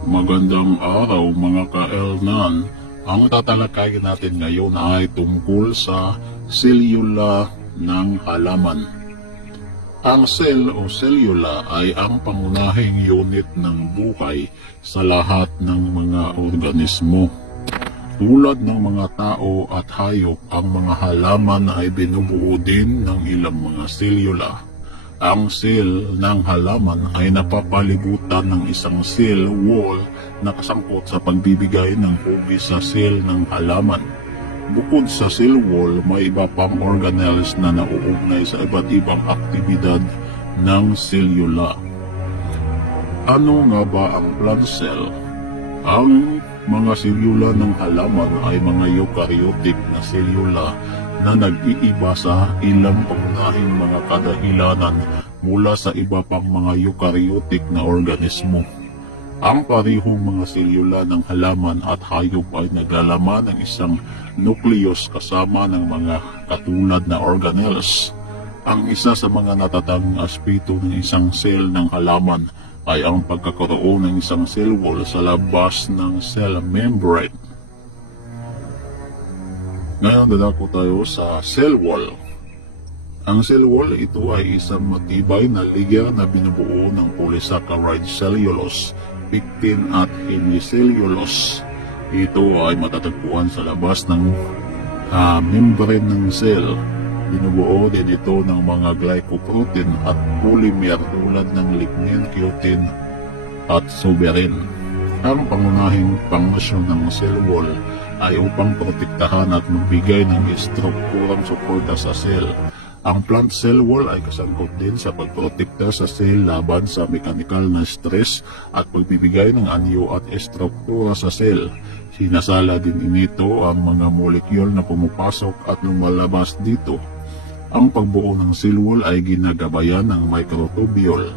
Magandang araw mga ka-Elnan. Ang tatalakayin natin ngayon ay tungkol sa selula ng halaman. Ang cell o cellula ay ang pangunahing unit ng buhay sa lahat ng mga organismo. Tulad ng mga tao at hayop, ang mga halaman ay binubuo din ng ilang mga selula. Ang cell ng halaman ay napapalibutan ng isang cell wall na kasangkot sa pagbibigay ng hugis sa cell ng halaman. Bukod sa cell wall, may iba pang organelles na nauugnay sa iba't ibang aktibidad ng cellula. Ano nga ba ang plant cell? Ang mga selula ng halaman ay mga eukaryotic na selula na nag-iiba sa ilang pangunahing mga kadahilanan mula sa iba pang mga eukaryotic na organismo. Ang parihong mga selula ng halaman at hayop ay naglalaman ng isang nucleus kasama ng mga katulad na organelles. Ang isa sa mga natatanging aspeto ng isang cell ng halaman ay ang pagkakaroon ng isang cell wall sa labas ng cell membrane. Ngayon dadako tayo sa cell wall. Ang cell wall ito ay isang matibay na layer na binubuo ng polysaccharide cellulose, pectin at hemicellulose. Ito ay matatagpuan sa labas ng ah, membrane ng cell. Binubuo din ito ng mga glycoprotein at polymer tulad ng lignin, cutin at suberin. Ang pangunahing pangmasyon ng cell wall ay upang protektahan at magbigay ng strukturang suporta sa cell. Ang plant cell wall ay kasangkot din sa pagprotekta sa cell laban sa mekanikal na stress at pagbibigay ng anyo at struktura sa cell. Sinasala din inito ang mga molekule na pumapasok at lumalabas dito. Ang pagbuo ng cell wall ay ginagabayan ng microtubule.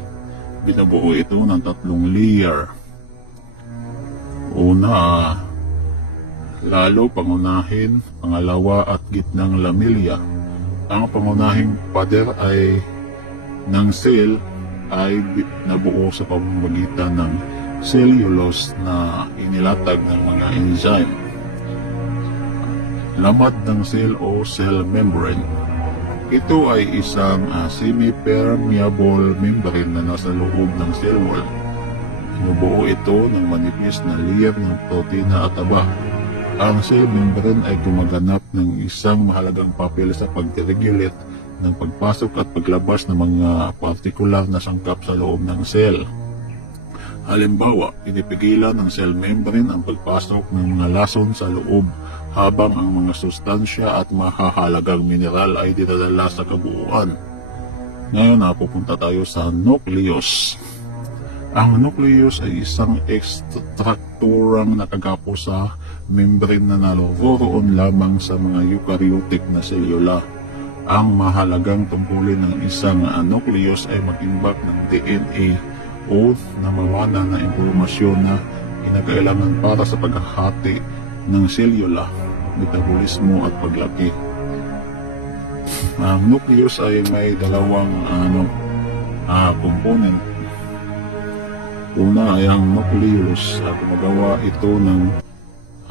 Binubuo ito ng tatlong layer. Una, lalo pangunahin, pangalawa at gitnang lamilya. Ang pangunahing pader ay ng cell ay nabuo sa pamamagitan ng cellulose na inilatag ng mga enzyme. Lamat ng cell o cell membrane. Ito ay isang ah, semi-permeable membrane na nasa loob ng cell wall. Binubuo ito ng manipis na layer ng protina at taba. Ang cell membrane ay gumaganap ng isang mahalagang papel sa pag-regulate ng pagpasok at paglabas ng mga partikular na sangkap sa loob ng cell. Halimbawa, pinipigilan ng cell membrane ang pagpasok ng mga lason sa loob habang ang mga sustansya at mahahalagang mineral ay dinadala sa kabuuan. Ngayon napupunta tayo sa nucleus. Ang nucleus ay isang ekstrukturang nakagapo sa membrane na naroroon lamang sa mga eukaryotic na selula. Ang mahalagang tungkulin ng isang ah, nucleus ay mag-imbak ng DNA o namawana na impormasyon na kinakailangan para sa paghahati ng selula, metabolismo at paglaki. Ang nucleus ay may dalawang ano, ah, component Una ay ang nucleus, uh, gumagawa ito ng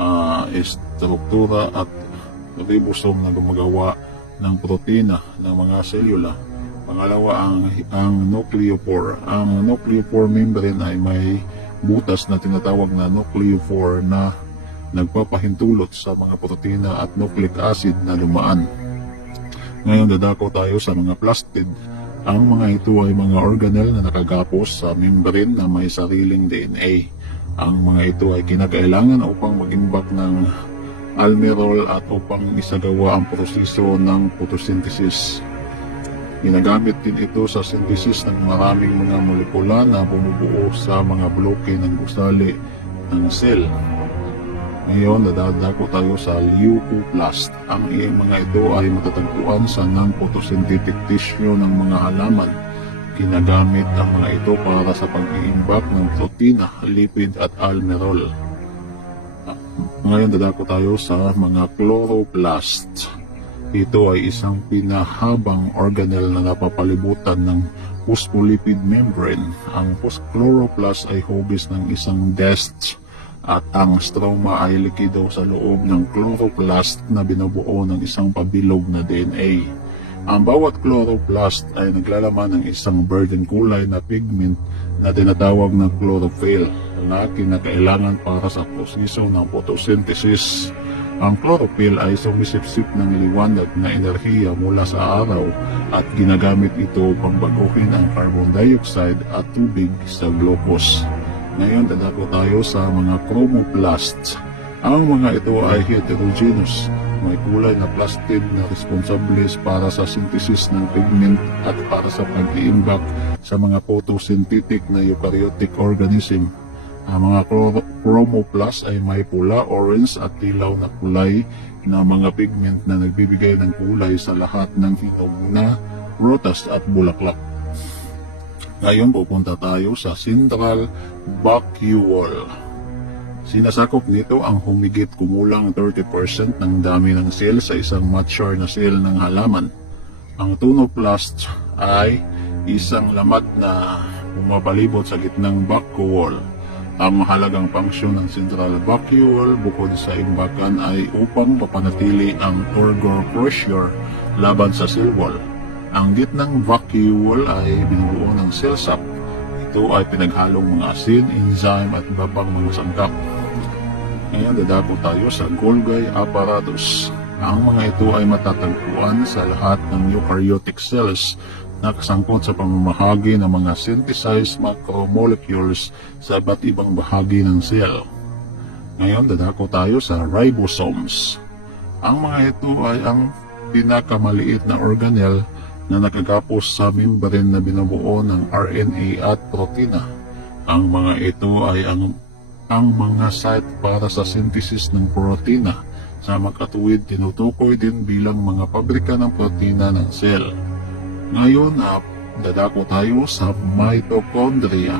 ah, estruktura at ribosome na gumagawa ng protina ng mga selula. Pangalawa ang, ang nucleopore. Ang nucleopore membrane ay may butas na tinatawag na nucleophore na nagpapahintulot sa mga protina at nucleic acid na lumaan. Ngayon dadako tayo sa mga plastid. Ang mga ito ay mga organelle na nakagapos sa membrane na may sariling DNA. Ang mga ito ay kinakailangan upang mag-imbak ng almirol at upang isagawa ang proseso ng photosynthesis. Ginagamit din ito sa synthesis ng maraming mga molekula na bumubuo sa mga bloke ng gusali ng cell. Ngayon, dadadako tayo sa leucoplast. Ang iyang mga ito ay matatagpuan sa non-photosynthetic tissue ng mga halaman. Ginagamit ang mga ito para sa pag-iimbak ng protina, lipid at almirol. Ngayon, dadako tayo sa mga chloroplast. Ito ay isang pinahabang organelle na napapalibutan ng phospholipid membrane. Ang chloroplast ay hugis ng isang dest at ang stroma ay likido sa loob ng chloroplast na binubuo ng isang pabilog na DNA. Ang bawat chloroplast ay naglalaman ng isang burden kulay na pigment na tinatawag na chlorophyll, na kailangan para sa proseso ng photosynthesis. Ang chlorophyll ay sumisipsip ng liwanag na enerhiya mula sa araw at ginagamit ito upang baguhin ang carbon dioxide at tubig sa glucose. Ngayon dadako tayo sa mga chromoplasts. Ang mga ito ay heterogeneous, may kulay na plastid na responsables para sa synthesis ng pigment at para sa pag-iimbak sa mga photosynthetic na eukaryotic organism. Ang mga chro- chromoplast ay may pula, orange at dilaw na kulay na mga pigment na nagbibigay ng kulay sa lahat ng hinog na prutas at bulaklak. Ngayon pupunta tayo sa central vacuole. Sinasakop nito ang humigit kumulang 30% ng dami ng cell sa isang mature na cell ng halaman. Ang tunoplast ay isang lamad na pumapalibot sa gitnang vacuole. Ang mahalagang pangsyon ng central vacuole bukod sa imbakan ay upang mapanatili ang turgor pressure laban sa cell wall. Ang gitnang vacuole ay binubuo ng cell sac. Ito ay pinaghalong mga asin, enzyme at iba pang mga sangkap. Ngayon dadako tayo sa Golgi apparatus. Ang mga ito ay matatagpuan sa lahat ng eukaryotic cells na kasangkot sa pamamahagi ng mga synthesized macromolecules sa iba't ibang bahagi ng cell. Ngayon dadako tayo sa ribosomes. Ang mga ito ay ang pinakamaliit na organelle na nakagapos sa membrane na binubuo ng RNA at protina. Ang mga ito ay ang ang mga site para sa synthesis ng protina. Sa makatuwid, tinutukoy din bilang mga pabrika ng protina ng cell. Ngayon, ah, dadako tayo sa mitochondria.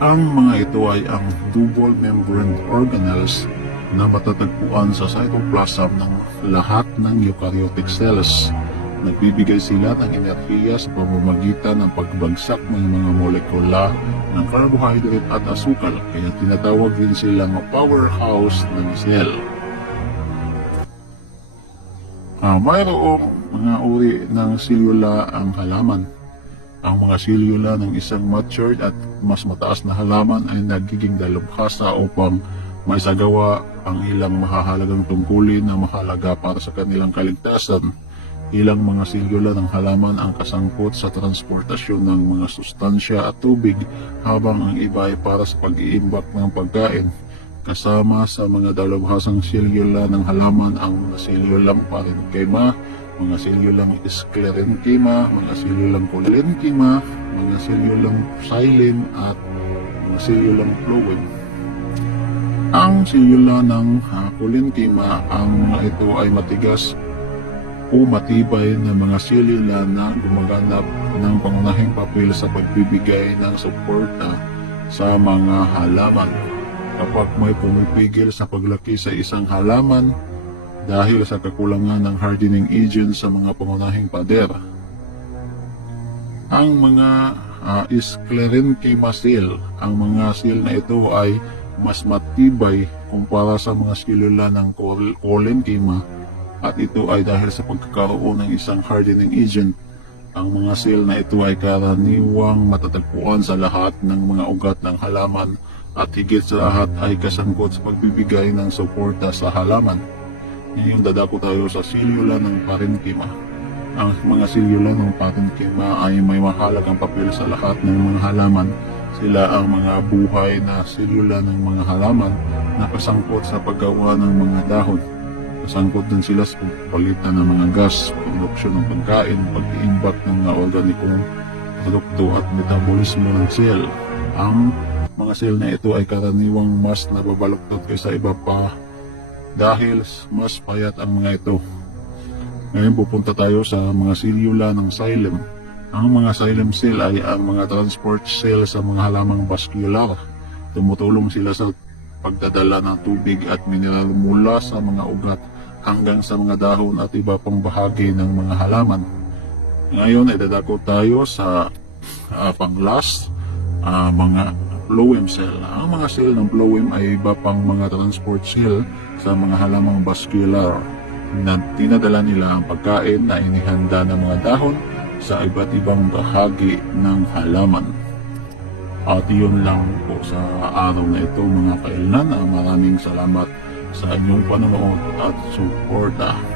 Ang mga ito ay ang double membrane organelles na matatagpuan sa cytoplasm ng lahat ng eukaryotic cells. Nagbibigay sila ng enerhiya sa pamamagitan ng pagbagsak ng mga molekula ng carbohydrate at asukal kaya tinatawag din silang powerhouse ng cell. Ah, mayroong mga uri ng selula ang halaman. Ang mga selula ng isang matured at mas mataas na halaman ay nagiging dalubhasa upang maisagawa ang ilang mahahalagang tungkulin na mahalaga para sa kanilang kaligtasan. Ilang mga selula ng halaman ang kasangkot sa transportasyon ng mga sustansya at tubig habang ang iba ay para sa pag-iimbak ng pagkain. Kasama sa mga dalubhasang selula ng halaman ang mga selulang parenchyma, mga selulang sclerenchyma, mga selulang colerenchyma, mga selulang xylem at mga selulang phloem. Ang selula ng uh, colerenchyma, ang mga ito ay matigas o matibay na mga selula na gumaganap ng pangunahing papel sa pagbibigay ng suporta sa mga halaman. Kapag may pumipigil sa paglaki sa isang halaman dahil sa kakulangan ng hardening agent sa mga pangunahing pader. Ang mga uh, sclerenchyma cell, ang mga cell na ito ay mas matibay kumpara sa mga selula ng col- colerenchyma at ito ay dahil sa pagkakaroon ng isang hardening agent. Ang mga cell na ito ay karaniwang matatagpuan sa lahat ng mga ugat ng halaman at higit sa lahat ay kasangkot sa pagbibigay ng suporta sa halaman. Ngayon dadako tayo sa selula ng parenchyma. Ang mga selula ng parenchyma ay may mahalagang papel sa lahat ng mga halaman. Sila ang mga buhay na selula ng mga halaman na kasangkot sa paggawa ng mga dahon. Kasangkot din sila sa pagpalitan ng mga gas, produksyon ng pagkain, pag-iimbak ng mga organikong produkto at metabolismo ng cell. Ang mga cell na ito ay karaniwang mas nababaluktot kaysa iba pa dahil mas payat ang mga ito. Ngayon pupunta tayo sa mga selula ng xylem. Ang mga xylem cell ay ang mga transport cell sa mga halamang vascular. Tumutulong sila sa pagdadala ng tubig at mineral mula sa mga ugat hanggang sa mga dahon at iba pang bahagi ng mga halaman. Ngayon, idadako tayo sa uh, pang-last, ah, mga phloem cell. Ang mga cell ng phloem ay iba pang mga transport cell sa mga halamang vascular na tinadala nila ang pagkain na inihanda ng mga dahon sa iba't ibang bahagi ng halaman. At yun lang po sa araw na ito mga kailnan. Maraming salamat sa inyong panonood at suporta.